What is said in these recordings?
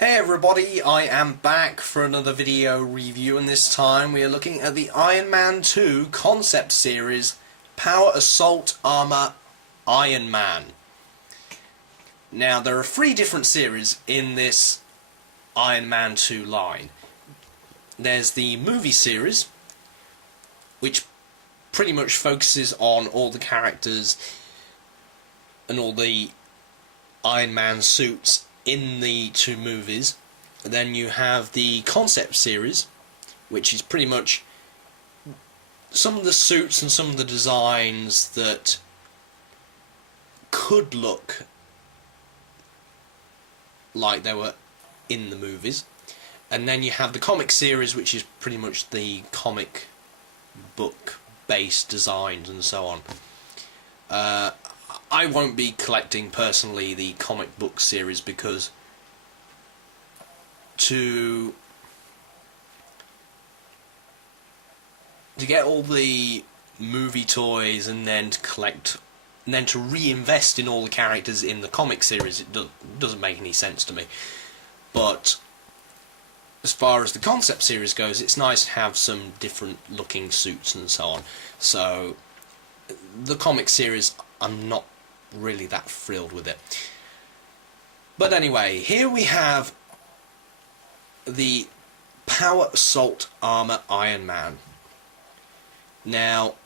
Hey everybody, I am back for another video review, and this time we are looking at the Iron Man 2 concept series, Power Assault Armor Iron Man. Now there are 3 different series in this Iron Man 2 line. There's the movie series, which pretty much focuses on all the characters and all the Iron Man suits in the 2 movies. And then you have the concept series, which is pretty much some of the suits and some of the designs that could look like they were in the movies. And then you have the comic series, which is pretty much the comic book based designs and so on. I won't be collecting personally the comic book series because to get all the movie toys and then to collect and then to reinvest in all the characters in the comic series, it doesn't make any sense to me. But as far as the concept series goes, it's nice to have some different looking suits and so on. So the comic series, I'm not really that thrilled with it. But anyway, here we have the Power Assault Armor Iron Man. Now,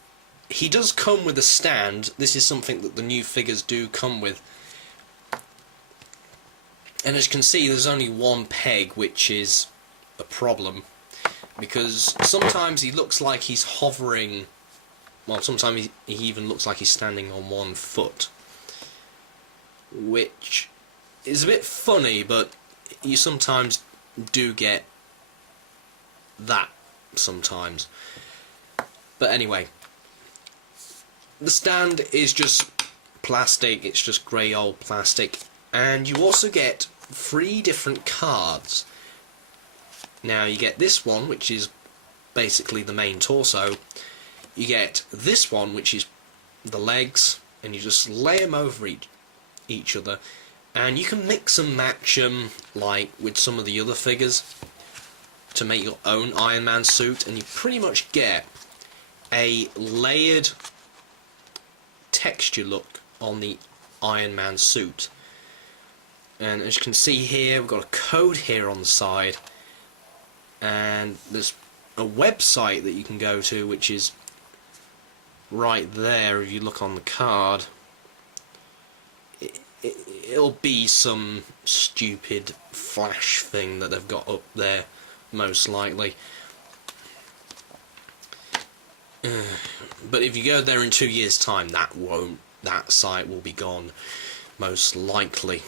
he does come with a stand. This is something that the new figures do come with. And as you can see, there's only one peg, which is a problem, because sometimes he looks like he's hovering. Well, sometimes he even looks like he's standing on one foot, which is a bit funny, but you sometimes do get that sometimes. But anyway, the stand is just plastic, it's just grey old plastic, and you also get 3 different cards. Now you get this one, which is basically the main torso. You get this one, which is the legs, and you just lay them over each other, and you can mix and match them like with some of the other figures to make your own Iron Man suit, and you pretty much get a layered texture look on the Iron Man suit. And as you can see here, we've got a code here on the side, and there's a website that you can go to, which is right there. If you look on the card, it'll be some stupid Flash thing that they've got up there, most likely. But if you go there in 2 years' time, that site will be gone, most likely.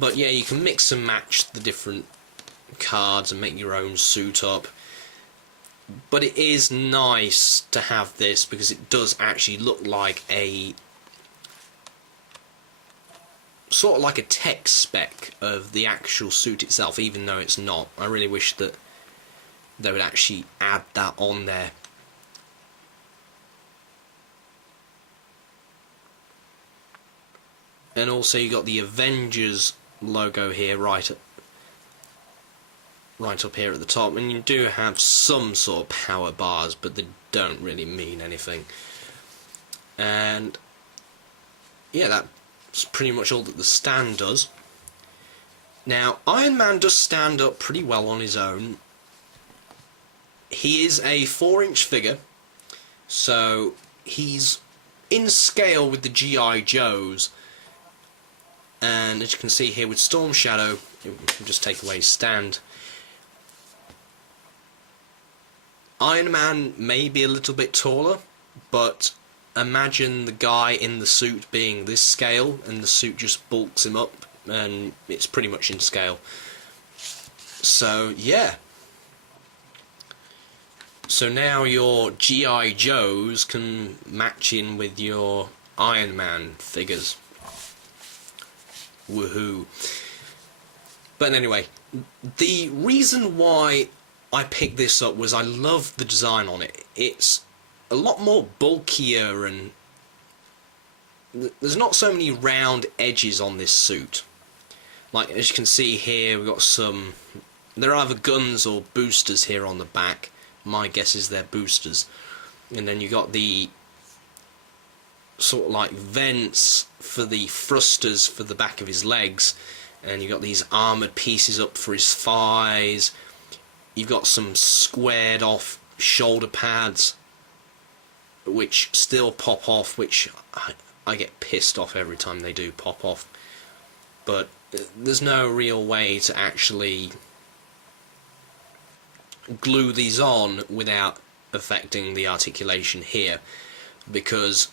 But yeah, you can mix and match the different cards and make your own suit up. But it is nice to have this because it does actually look like a sort of like a tech spec of the actual suit itself, even though it's not. I really wish that they would actually add that on there. And also you got the Avengers logo here right up here at the top, and you do have some sort of power bars, but they don't really mean anything. And yeah, that's pretty much all that the stand does. Now, Iron Man does stand up pretty well on his own. He is a 4-inch figure, so he's in scale with the G.I. Joes. And as you can see here with Storm Shadow, we'll just take away his stand. Iron Man may be a little bit taller, but imagine the guy in the suit being this scale, and the suit just bulks him up, and it's pretty much in scale. So yeah. So now your G.I. Joes can match in with your Iron Man figures. Woohoo. But anyway, the reason why I picked this up was I love the design on it. It's a lot more bulkier and there's not so many round edges on this suit. Like, as you can see here, we've got some... They're either guns or boosters here on the back. My guess is they're boosters. And then you got the sort of like vents for the thrusters for the back of his legs. And you've got these armoured pieces up for his thighs. You've got some squared off shoulder pads which still pop off, which I get pissed off every time they do pop off. But there's no real way to actually glue these on without affecting the articulation here, because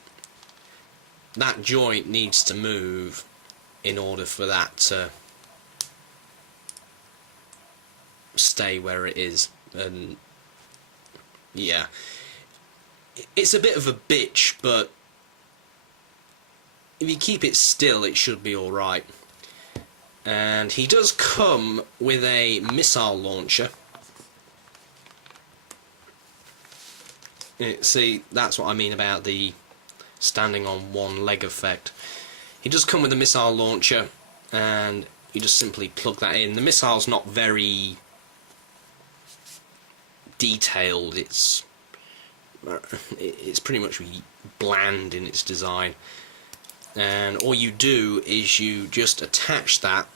that joint needs to move in order for that to stay where it is. And yeah, it's a bit of a bitch, but if you keep it still it should be alright. And he does come with a missile launcher. See, that's what I mean about the standing on one leg effect. He does come with a missile launcher, and you just simply plug that in. The missile's not very detailed, it's pretty much bland in its design. And all you do is you just attach that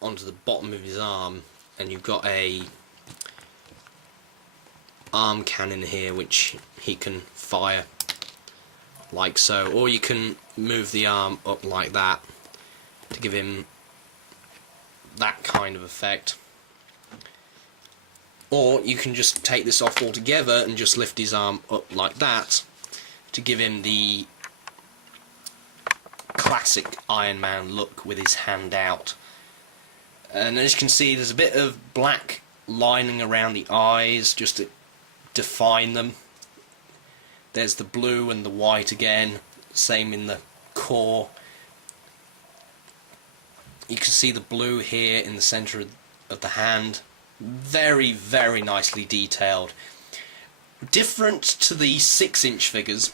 onto the bottom of his arm, and you've got a arm cannon here which he can fire like so, or you can move the arm up like that to give him that kind of effect, or you can just take this off altogether and just lift his arm up like that to give him the classic Iron Man look with his hand out. And as you can see, there's a bit of black lining around the eyes just to define them. There's the blue and the white again, same in the core. You can see the blue here in the centre of the hand. Very, very nicely detailed. Different to the 6-inch figures,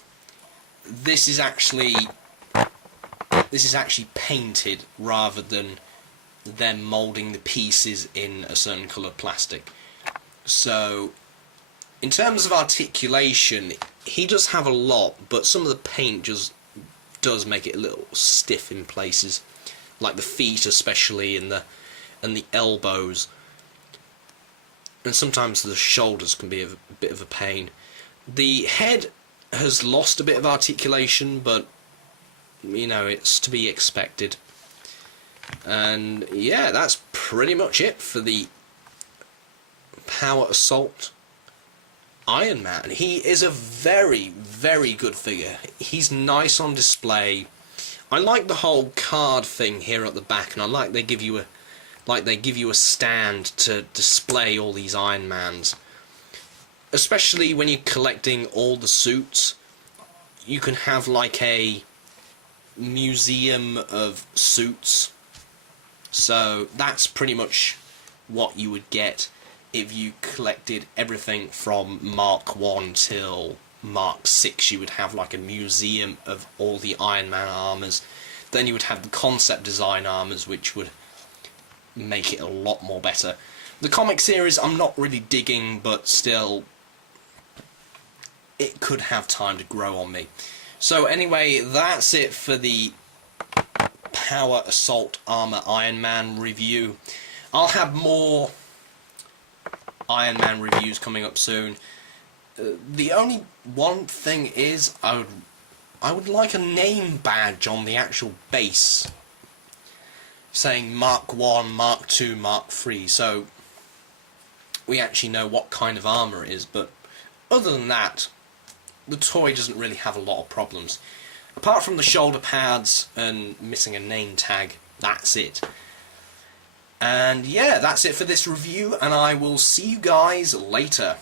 this is actually painted rather than them moulding the pieces in a certain colour plastic. So in terms of articulation, he does have a lot, but some of the paint just does make it a little stiff in places, like the feet especially, and the elbows, and sometimes the shoulders can be a bit of a pain. The head has lost a bit of articulation, but you know, it's to be expected. And yeah, that's pretty much it for the Power Assault Iron Man. He is a very, very good figure. He's nice on display. I like the whole card thing here at the back, and I like they give you a stand to display all these Iron Mans. Especially when you're collecting all the suits, you can have like a museum of suits. So that's pretty much what you would get if you collected everything from Mark 1 till Mark 6. You would have like a museum of all the Iron Man armours. Then you would have the concept design armours, which would make it a lot more better. The comic series I'm not really digging, but still, it could have time to grow on me. So anyway, that's it for the Power Assault Armour Iron Man review. I'll have more Iron Man reviews coming up soon. The only one thing is, I would like a name badge on the actual base, saying Mark 1, Mark 2, Mark 3, so we actually know what kind of armour it is. But other than that, the toy doesn't really have a lot of problems. Apart from the shoulder pads and missing a name tag, that's it. And yeah, that's it for this review, and I will see you guys later.